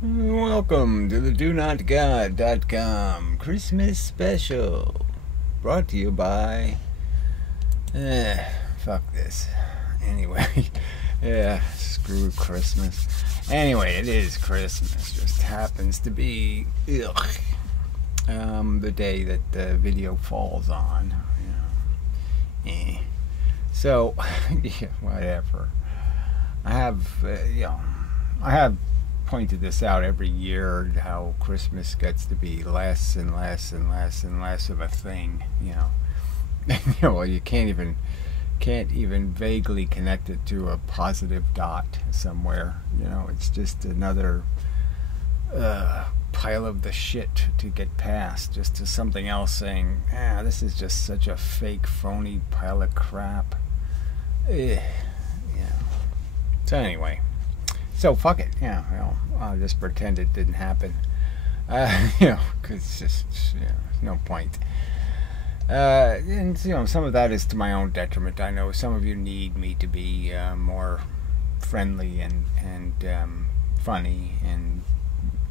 Welcome to the DoNotGod.com Christmas special, brought to you by fuck this. Anyway, yeah, screw Christmas. Anyway, it is Christmas. Just happens to be the day that the video falls on. So yeah, whatever. I have pointed this out every year, how Christmas gets to be less and less and less and less of a thing. Well, you can't even vaguely connect it to a positive dot somewhere. It's just another pile of the shit to get past, just to something else saying, this is just such a fake, phony pile of crap. So anyway, so fuck it. I'll just pretend it didn't happen. Because it's just, there's no point. And some of that is to my own detriment. I know some of you need me to be more friendly and funny and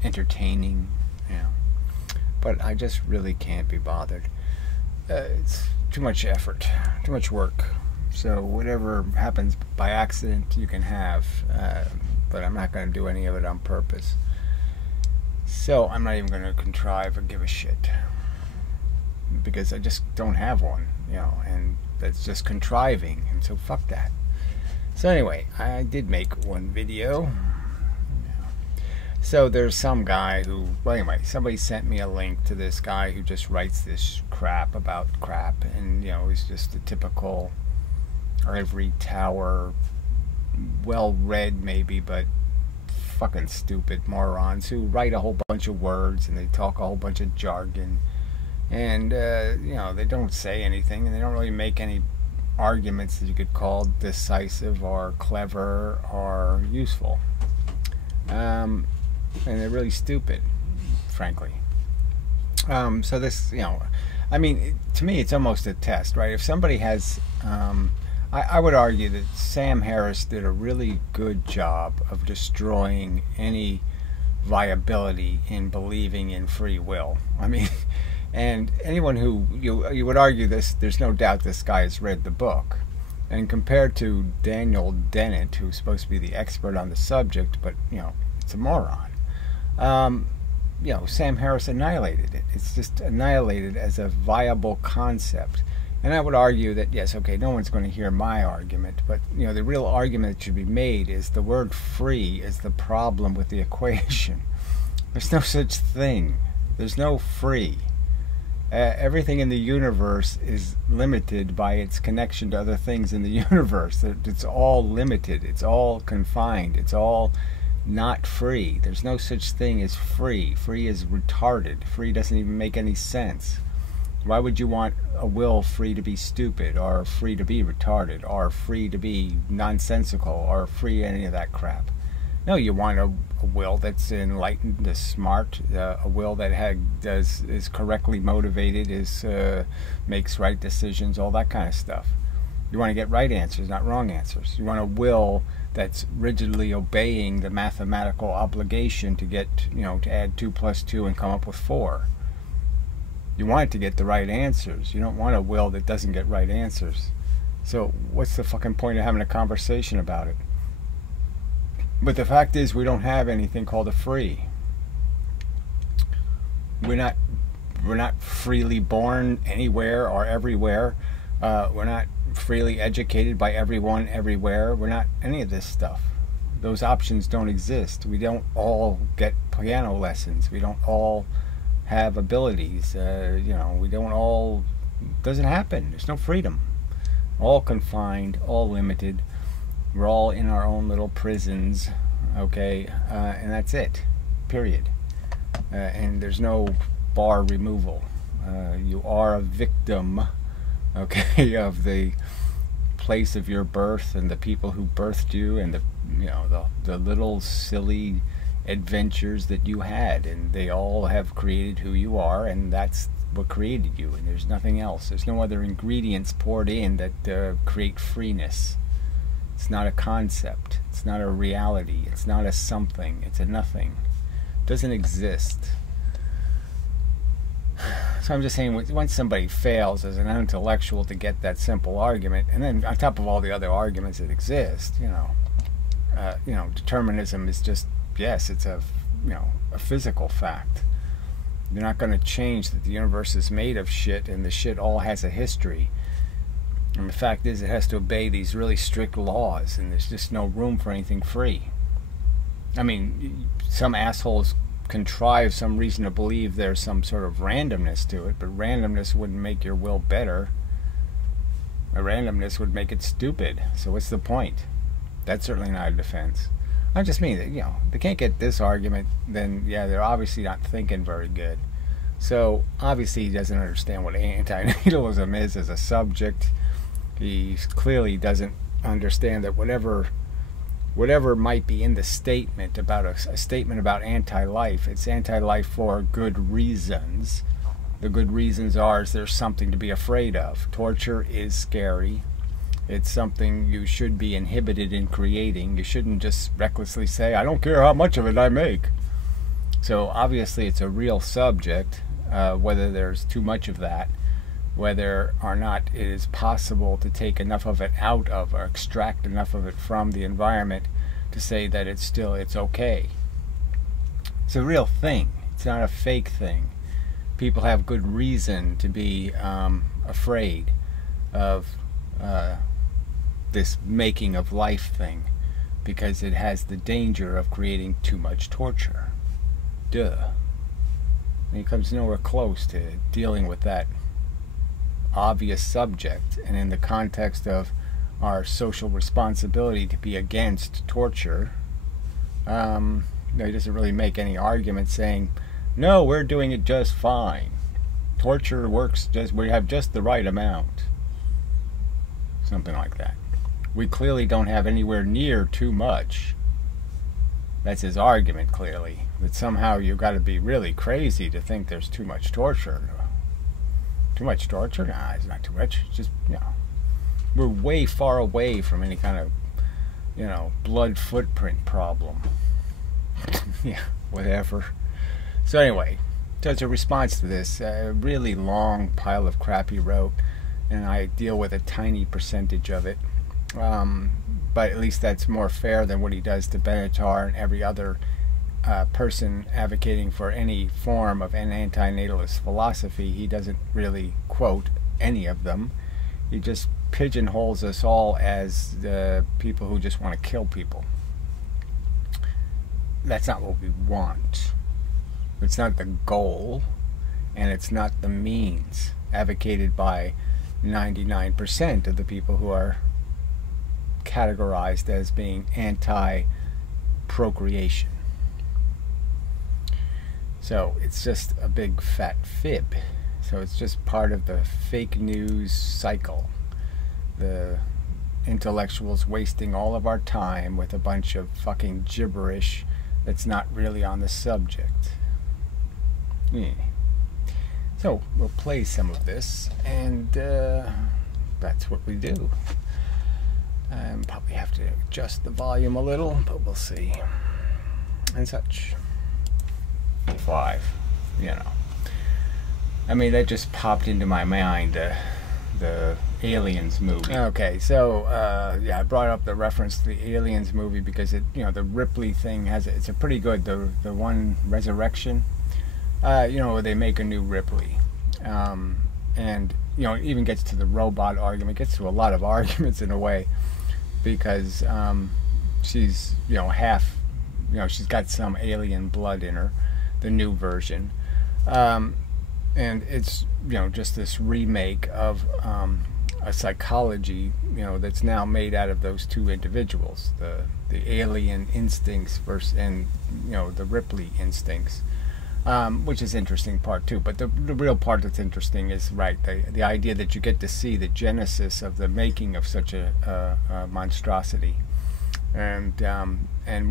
entertaining. But I just really can't be bothered. It's too much effort, too much work. So whatever happens by accident, you can have. But I'm not going to do any of it on purpose. So I'm not even going to contrive or give a shit. Because I just don't have one, and that's just contriving, and so fuck that. So anyway, I did make one video. So there's some guy who, well, anyway, somebody sent me a link to this guy who just writes this crap about crap, and he's just a typical ivory tower, well read maybe, but fucking stupid morons who write a whole bunch of words and they talk a whole bunch of jargon, and they don't say anything, and they don't really make any arguments that you could call decisive or clever or useful, and they're really stupid, frankly. So this, I mean, to me it's almost a test, right? If somebody has I would argue that Sam Harris did a really good job of destroying any viability in believing in free will. I mean, and anyone who, you would argue this, there's no doubt this guy has read the book. And compared to Daniel Dennett, who's supposed to be the expert on the subject, but, it's a moron. Sam Harris annihilated it. It's just annihilated as a viable concept. And I would argue that, yes, okay, no one's going to hear my argument, but, the real argument that should be made is the word free is the problem with the equation. There's no such thing. There's no free. Everything in the universe is limited by its connection to other things in the universe. It's all limited. It's all confined. It's all not free. There's no such thing as free. Free is retarded. Free doesn't even make any sense. Why would you want a will free to be stupid, or free to be retarded, or free to be nonsensical, or free any of that crap? No, you want a will that's enlightened, is smart, a will that is correctly motivated, makes right decisions, all that kind of stuff. You want to get right answers, not wrong answers. You want a will that's rigidly obeying the mathematical obligation to get, to add 2 plus 2 and come up with 4. You want it to get the right answers. You don't want a will that doesn't get right answers. So what's the fucking point of having a conversation about it? But the fact is, we don't have anything called a free. We're not freely born anywhere or everywhere. We're not freely educated by everyone everywhere. We're not any of this stuff. Those options don't exist. We don't all get piano lessons. We don't all have abilities. We don't all, doesn't happen. There's no freedom. All confined, all limited. We're all in our own little prisons, okay, and that's it, period. And there's no bar removal. You are a victim, okay, of the place of your birth and the people who birthed you, and the little silly adventures that you had, and they all have created who you are, and that's what created you, and there's nothing else. There's no other ingredients poured in that create freeness. It's not a concept. It's not a reality. It's not a something. It's a nothing. Doesn't exist. So I'm just saying, once somebody fails as an intellectual to get that simple argument, and then on top of all the other arguments that exist, determinism is just, yes, it's a physical fact. You're not going to change that the universe is made of shit, and the shit all has a history. And the fact is, it has to obey these really strict laws, and there's just no room for anything free. I mean, some assholes contrive some reason to believe there's some sort of randomness to it, but randomness wouldn't make your will better. A randomness would make it stupid. So what's the point? That's certainly not a defense. I just mean that, they can't get this argument, then yeah, they're obviously not thinking very good. So obviously he doesn't understand what antinatalism is as a subject. He clearly doesn't understand that whatever might be in the statement about a statement about anti-life, it's anti-life for good reasons. The good reasons are there's something to be afraid of. Torture is scary. It's something you should be inhibited in creating. You shouldn't just recklessly say, I don't care how much of it I make. So obviously it's a real subject, whether there's too much of that, whether or not it is possible to take enough of it out of or extract enough of it from the environment to say that it's okay. It's a real thing. It's not a fake thing. People have good reason to be afraid of this making of life thing, because it has the danger of creating too much torture. Duh. And he comes nowhere close to dealing with that obvious subject, and in the context of our social responsibility to be against torture, he doesn't really make any argument saying, no, we're doing it just fine. Torture works we have just the right amount. Something like that. We clearly don't have anywhere near too much. That's his argument, clearly. That somehow you've got to be really crazy to think there's too much torture. Too much torture? Nah, it's not too much. It's just, we're way far away from any kind of, blood footprint problem. Yeah, whatever. So anyway, so it's a response to this, a really long pile of crap he wrote, and I deal with a tiny percentage of it. But at least that's more fair than what he does to Benatar and every other person advocating for any form of an antinatalist philosophy. He doesn't really quote any of them. He just pigeonholes us all as the people who just want to kill people. That's not what we want. It's not the goal, and it's not the means advocated by 99% of the people who are categorized as being anti-procreation. So it's just a big fat fib. So it's just part of the fake news cycle. The intellectuals wasting all of our time with a bunch of fucking gibberish that's not really on the subject. Yeah. So we'll play some of this, and that's what we do. Probably have to adjust the volume a little, but we'll see. And such. 5, I mean, that just popped into my mind, the Aliens movie. Okay, so I brought up the reference to the Aliens movie because it, the Ripley thing it's a pretty good, the one Resurrection, where they make a new Ripley, and it even gets to the robot argument, gets to a lot of arguments in a way, because she's half, she's got some alien blood in her, the new version, and it's just this remake of a psychology that's now made out of those two individuals, the alien instincts versus the Ripley instincts, which is interesting part too. But the real part that's interesting is the idea that you get to see the genesis of the making of such a monstrosity, and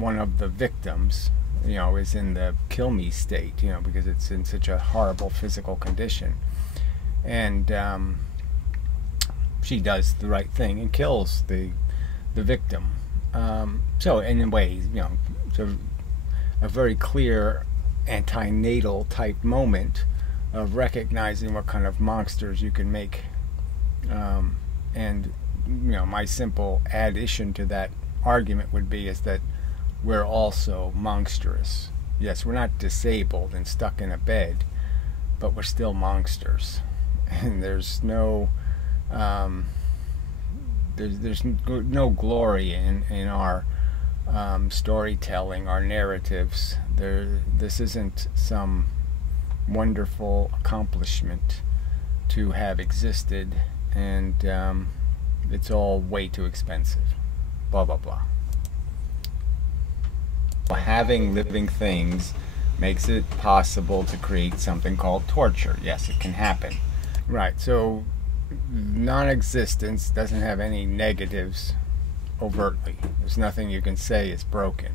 one of the victims is in the kill me state, because it's in such a horrible physical condition, and she does the right thing and kills the victim. So in a way, so a very clear antinatal type moment of recognizing what kind of monsters you can make. And my simple addition to that argument would be is that we're also monstrous. Yes, we're not disabled and stuck in a bed, but we're still monsters. And there's no there's no glory in our storytelling, our narratives. This isn't some wonderful accomplishment to have existed, and it's all way too expensive. Blah blah blah. Having living things makes it possible to create something called torture. Yes, it can happen. Right, so non-existence doesn't have any negatives overtly. There's nothing you can say is broken.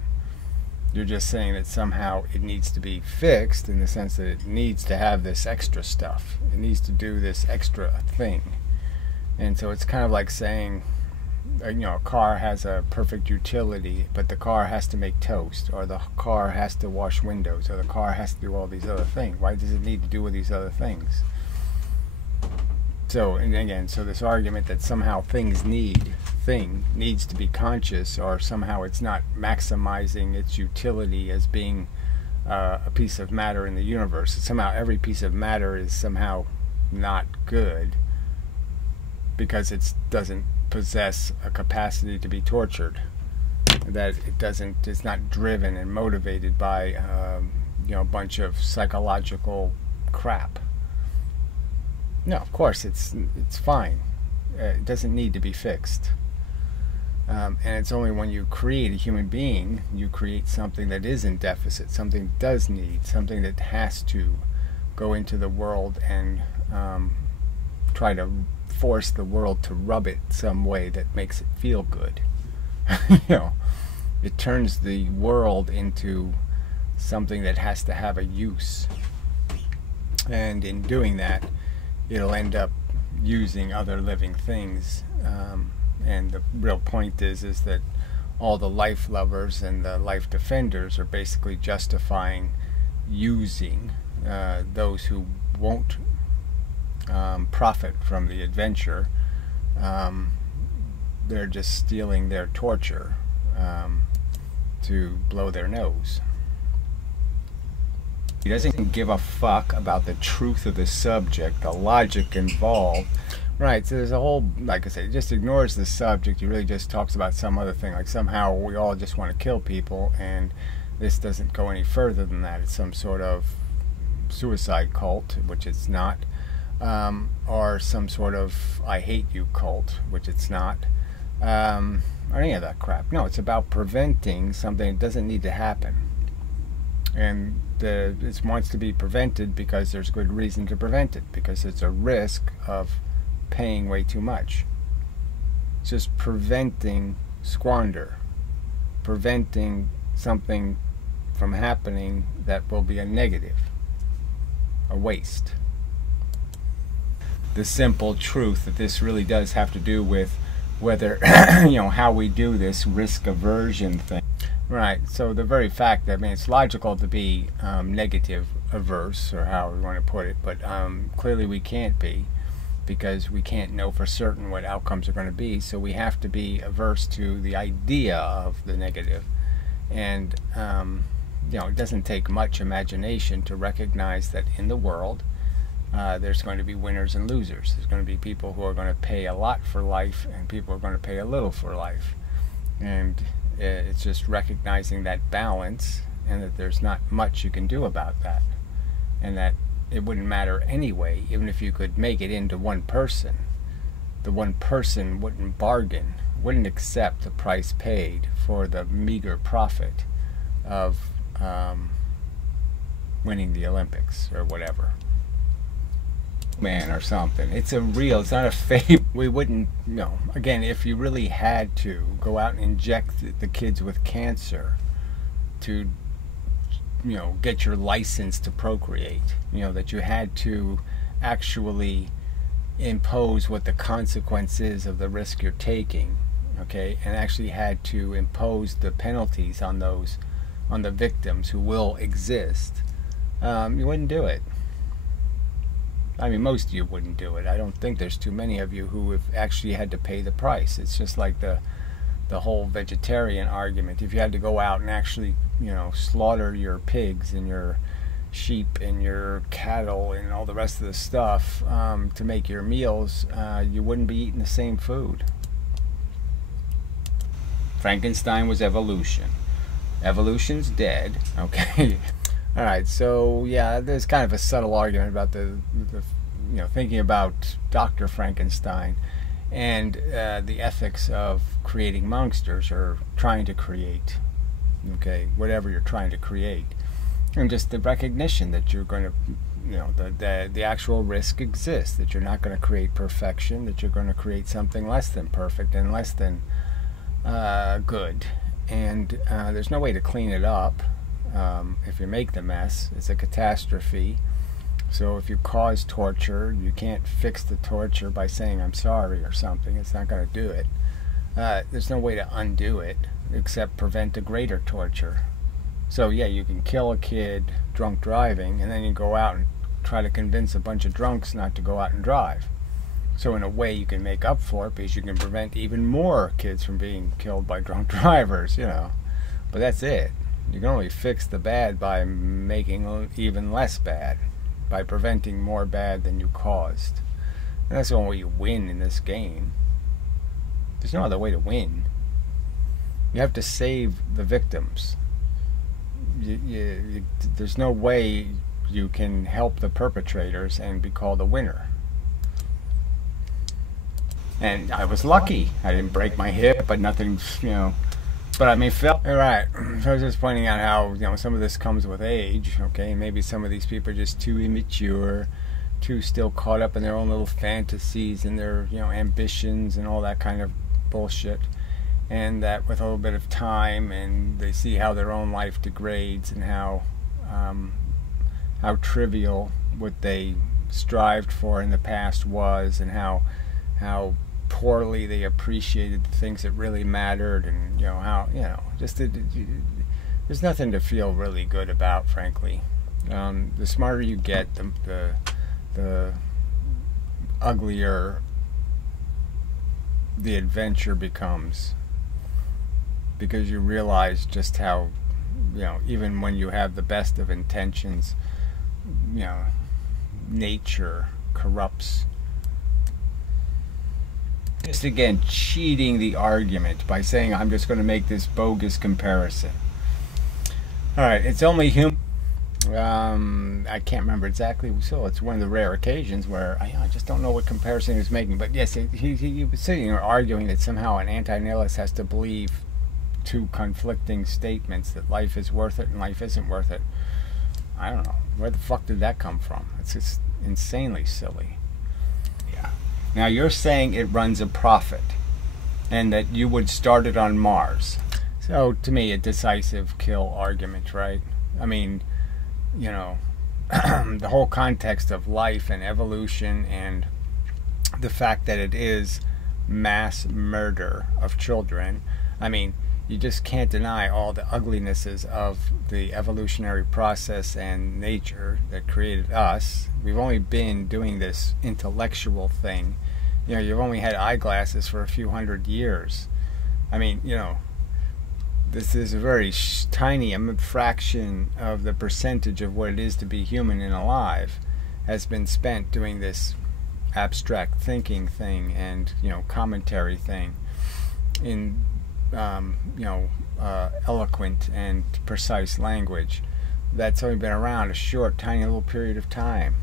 You're just saying that somehow it needs to be fixed, in the sense that it needs to have this extra stuff. It needs to do this extra thing. And so it's kind of like saying, a car has a perfect utility, but the car has to make toast, or the car has to wash windows, or the car has to do all these other things. Why does it need to do all these other things? So, and again, so this argument that somehow thing needs to be conscious, or somehow it's not maximizing its utility as being a piece of matter in the universe. Somehow every piece of matter is somehow not good because it doesn't possess a capacity to be tortured. That it's not driven and motivated by a bunch of psychological crap. No, of course it's fine. It doesn't need to be fixed. And it's only when you create a human being, you create something that is in deficit, something that does need, something that has to go into the world and try to force the world to rub it some way that makes it feel good. It turns the world into something that has to have a use. And in doing that, it'll end up using other living things. And the real point is that all the life lovers and the life defenders are basically justifying using those who won't profit from the adventure. They're just stealing their torture to blow their nose. He doesn't give a fuck about the truth of the subject, the logic involved. Right, so there's a whole, like I said, he just ignores the subject. He really just talks about some other thing, like somehow we all just want to kill people, and this doesn't go any further than that. It's some sort of suicide cult, which it's not, or some sort of I hate you cult, which it's not, or any of that crap. No, it's about preventing something that doesn't need to happen. And it wants to be prevented because there's good reason to prevent it, because it's a risk of paying way too much. It's just preventing squander, preventing something from happening that will be a negative, a waste. The simple truth that this really does have to do with whether how we do this risk aversion thing. Right, so the very fact that, it's logical to be negative averse, or however you want to put it, but clearly we can't be, because we can't know for certain what outcomes are going to be, so we have to be averse to the idea of the negative. And it doesn't take much imagination to recognize that in the world there's going to be winners and losers. There's going to be people who are going to pay a lot for life, and people who are going to pay a little for life. And it's just recognizing that balance, and that there's not much you can do about that, and that it wouldn't matter anyway. Even if you could make it into one person, the one person wouldn't bargain, wouldn't accept the price paid for the meager profit of winning the Olympics or whatever, or something. It's not a fake. We wouldn't, again, if you really had to go out and inject the kids with cancer to, get your license to procreate, that you had to actually impose what the consequence is of the risk you're taking, okay, and actually had to impose the penalties on the victims who will exist, you wouldn't do it. I mean, most of you wouldn't do it. I don't think there's too many of you who have actually had to pay the price. It's just like the whole vegetarian argument. If you had to go out and actually, slaughter your pigs and your sheep and your cattle and all the rest of the stuff to make your meals, you wouldn't be eating the same food. Frankenstein was evolution. Evolution's dead. Okay. All right. So yeah, there's kind of a subtle argument about the thinking about Dr. Frankenstein and the ethics of creating monsters or trying to create, whatever you're trying to create, and just the recognition that you're going to, the actual risk exists, that you're not going to create perfection, that you're going to create something less than perfect and less than good, and there's no way to clean it up. If you make the mess, it's a catastrophe. So if you cause torture, you can't fix the torture by saying I'm sorry or something. It's not going to do it. There's no way to undo it except prevent a greater torture. So yeah, you can kill a kid drunk driving, and then you go out and try to convince a bunch of drunks not to go out and drive. So in a way you can make up for it, because you can prevent even more kids from being killed by drunk drivers, But that's it. You can only fix the bad by making even less bad, by preventing more bad than you caused. And that's the only way you win in this game. There's no other way to win. You have to save the victims. There's no way you can help the perpetrators and be called a winner. And I was lucky. I didn't break my hip, but nothing's, but I may feel. All right. So I was just pointing out how, some of this comes with age, okay? Maybe some of these people are just too immature, too still caught up in their own little fantasies and their, ambitions and all that kind of bullshit. And that with a little bit of time, and they see how their own life degrades and how trivial what they strived for in the past was, and how poorly they appreciated the things that really mattered, and there's nothing to feel really good about, frankly. The smarter you get, the uglier the adventure becomes, because you realize just how, even when you have the best of intentions, nature corrupts. Just again cheating the argument by saying I'm just going to make this bogus comparison. Alright, it's only human. I can't remember exactly, so it's one of the rare occasions where I just don't know what comparison he was making, but yes, he was sitting there arguing that somehow an anti-nihilist has to believe two conflicting statements, that life is worth it and life isn't worth it. I don't know, where the fuck did that come from? It's just insanely silly. Now you're saying it runs a profit, and that you would start it on Mars. So to me, a decisive kill argument, right? I mean, the whole context of life and evolution, and the fact that it is mass murder of children. I mean, you just can't deny all the uglinesses of the evolutionary process and nature that created us. We've only been doing this intellectual thing. You've only had eyeglasses for a few hundred years. I mean, this is a very tiny fraction of the percentage of what it is to be human and alive has been spent doing this abstract thinking thing and, commentary thing in eloquent and precise language. That's only been around a short, tiny little period of time.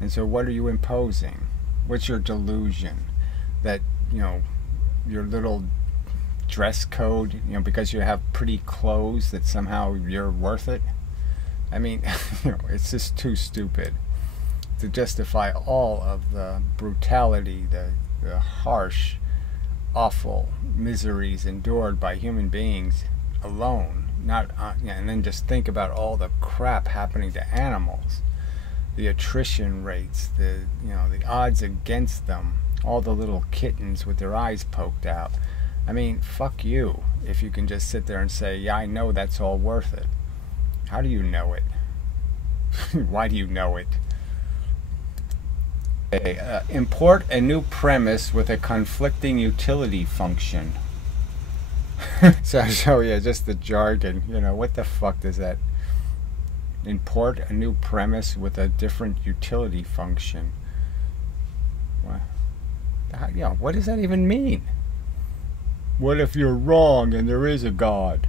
And so what are you imposing? What's your delusion? That, your little dress code, because you have pretty clothes, that somehow you're worth it? I mean, it's just too stupid to justify all of the brutality, the harsh, awful miseries endured by human beings alone. And then just think about all the crap happening to animals. The attrition rates, the odds against them, all the little kittens with their eyes poked out. I mean, fuck you if you can just sit there and say, yeah, I know that's all worth it. How do you know it? Why do you know it? Okay, import a new premise with a conflicting utility function. So yeah, just the jargon. You know, what the fuck does that? Import a new premise with a different utility function. What? You know, what does that even mean? What if you're wrong and there is a God?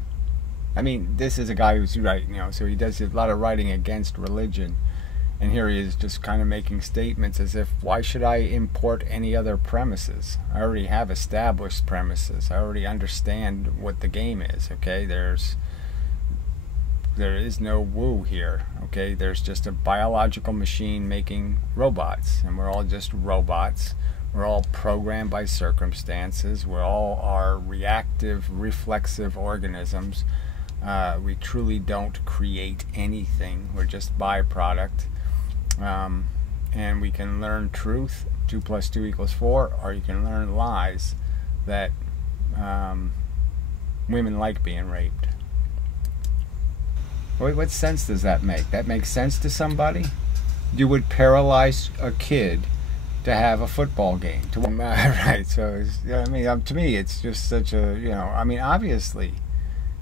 I mean, this is a guy who's right, you know, so he does a lot of writing against religion. And here he is just kind of making statements as if, why should I import any other premises? I already have established premises. I already understand what the game is, okay? There is no woo here, okay? There's just a biological machine making robots, and we're all just robots. We're all programmed by circumstances. We all are reactive, reflexive organisms. We truly don't create anything. We're just byproduct. And we can learn truth, 2 + 2 = 4, or you can learn lies that women like being raped. What sense does that make? That makes sense to somebody? You would paralyze a kid to have a football game. Right, so, you know, I mean, to me, it's just such a, you know, I mean, obviously.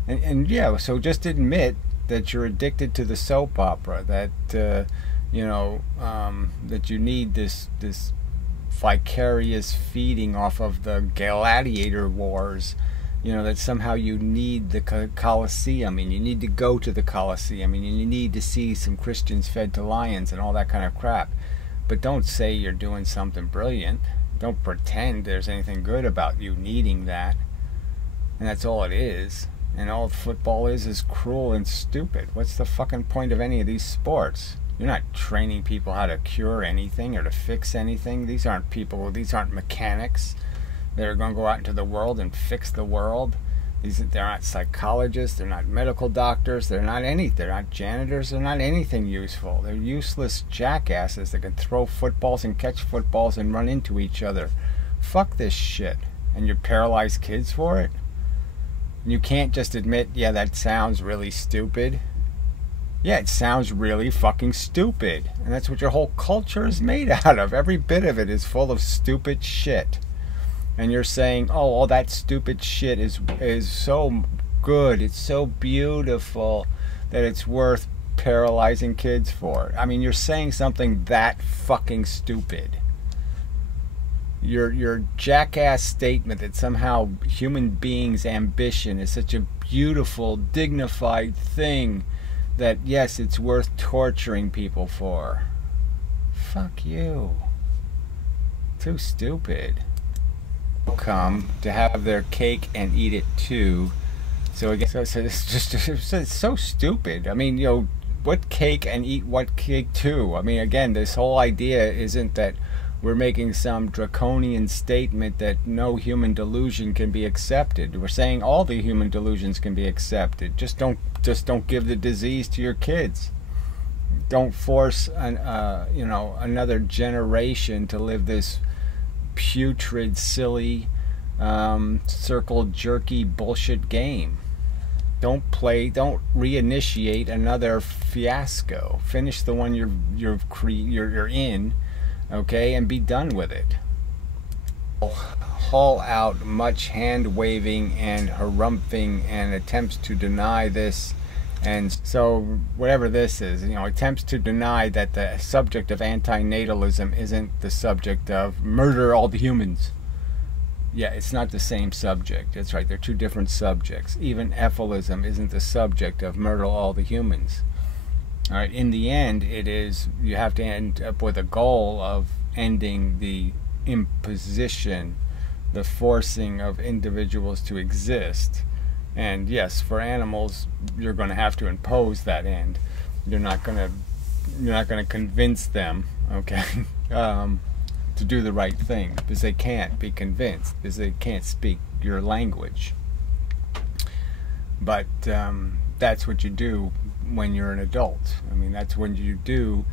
And yeah, so just admit that you're addicted to the soap opera, that, you know, that you need this vicarious feeding off of the gladiator wars, you know, that somehow you need the Colosseum, and you need to go to the Colosseum, and you need to see some Christians fed to lions and all that kind of crap. But don't say you're doing something brilliant. Don't pretend there's anything good about you needing that. And that's all it is. And all football is cruel and stupid. What's the fucking point of any of these sports? You're not training people how to cure anything or to fix anything. These aren't people, these aren't mechanics that are going to go out into the world and fix the world. They're not psychologists, they're not medical doctors, they're not janitors, they're not anything useful. They're useless jackasses that can throw footballs and catch footballs and run into each other. Fuck this shit. And you paralyze kids for it? And you can't just admit, yeah, that sounds really stupid. Yeah, it sounds really fucking stupid. And that's what your whole culture is made out of. Every bit of it is full of stupid shit. And you're saying, oh, all that stupid shit is so good, it's so beautiful, that it's worth paralyzing kids for. I mean, you're saying something that fucking stupid. Your jackass statement that somehow human beings' ambition is such a beautiful, dignified thing that, yes, it's worth torturing people for. Fuck you. Too stupid. Come to have their cake and eat it too. So again, so it's just it's so stupid. I mean, you know, what cake and eat what cake too? I mean, again, this whole idea isn't that we're making some draconian statement that no human delusion can be accepted. We're saying all the human delusions can be accepted. Just don't give the disease to your kids. Don't force you know, another generation to live this putrid, silly, circle jerky bullshit game. Don't reinitiate another fiasco. Finish the one you're in, okay, and be done with it. Haul out much hand waving and harumphing and attempts to deny this. And so whatever this is, you know, attempts to deny that the subject of antinatalism isn't the subject of murder all the humans. Yeah, it's not the same subject. That's right, they're two different subjects. Even evilism isn't the subject of murder all the humans. All right, in the end, it is, you have to end up with a goal of ending the imposition, the forcing of individuals to exist. And yes, for animals, you're going to have to impose that end. You're not going to convince them, okay, to do the right thing, because they can't be convinced, because they can't speak your language. But that's what you do when you're an adult. I mean, that's what you do,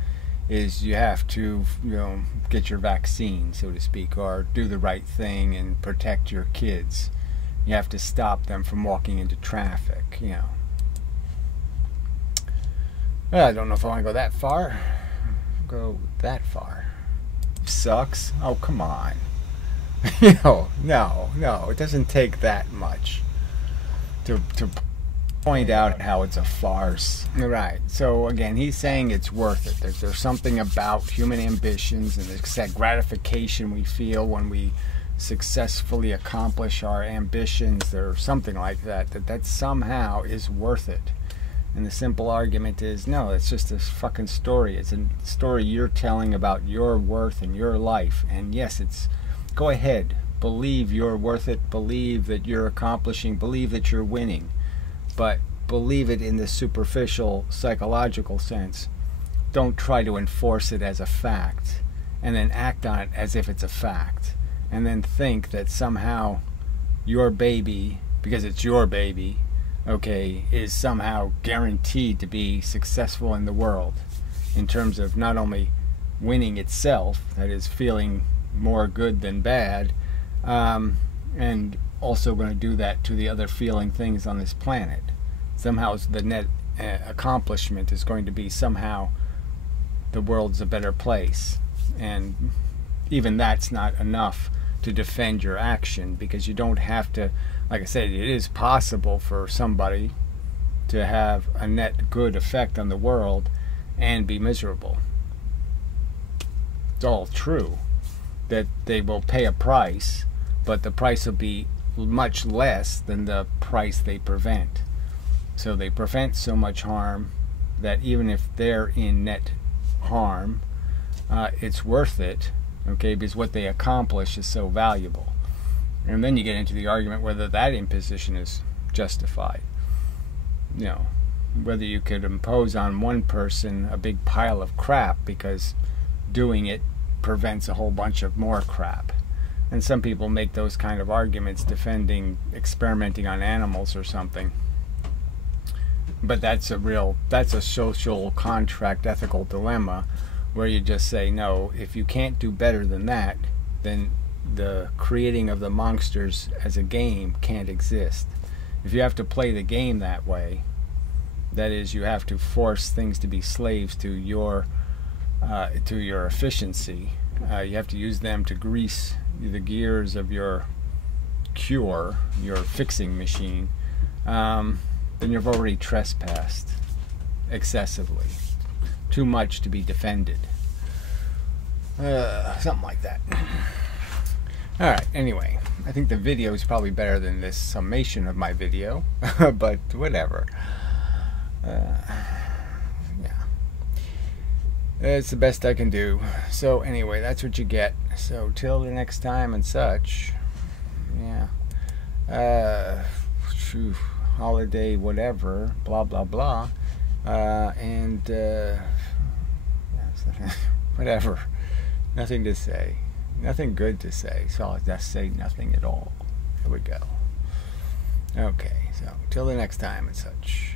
is you have to, you know, get your vaccine, so to speak, or do the right thing and protect your kids. You have to stop them from walking into traffic, you know. I don't know if I want to go that far. Go that far. Sucks. Oh, come on. No, it doesn't take that much to point out how it's a farce. Right. So again, he's saying it's worth it. There's something about human ambitions and it's that gratification we feel when we successfully accomplish our ambitions or something like that, that somehow is worth it. And the simple argument is, no, it's just a fucking story. It's a story you're telling about your worth and your life. And yes, go ahead, believe you're worth it, believe that you're accomplishing, believe that you're winning, but believe it in the superficial psychological sense. Don't try to enforce it as a fact and then act on it as if it's a fact and then think that somehow your baby, because it's your baby, okay, is somehow guaranteed to be successful in the world in terms of not only winning itself, that is feeling more good than bad, and also going to do that to the other feeling things on this planet. Somehow the net accomplishment is going to be somehow the world's a better place, and even that's not enough to defend your action, because you don't have to, like I said, it is possible for somebody to have a net good effect on the world and be miserable. It's all true that they will pay a price, but the price will be much less than the price they prevent. So they prevent so much harm that even if they're in net harm, it's worth it, okay, because what they accomplish is so valuable. And then you get into the argument whether that imposition is justified. You know, whether you could impose on one person a big pile of crap because doing it prevents a whole bunch of more crap. And some people make those kind of arguments defending experimenting on animals or something. But that's a social contract ethical dilemma where you just say, no, if you can't do better than that, then the creating of the monsters as a game can't exist. If you have to play the game that way, that is, you have to force things to be slaves to your efficiency. You have to use them to grease the gears of your cure, your fixing machine. Then you've already trespassed excessively. Too much to be defended. Something like that. Alright, anyway, I think the video is probably better than this summation of my video, but whatever. Yeah. It's the best I can do. So anyway, that's what you get. So till the next time and such. Yeah. Holiday whatever, blah blah blah. Whatever. Nothing to say. Nothing good to say, so I'll just say nothing at all. Here we go. Okay, so till the next time and such.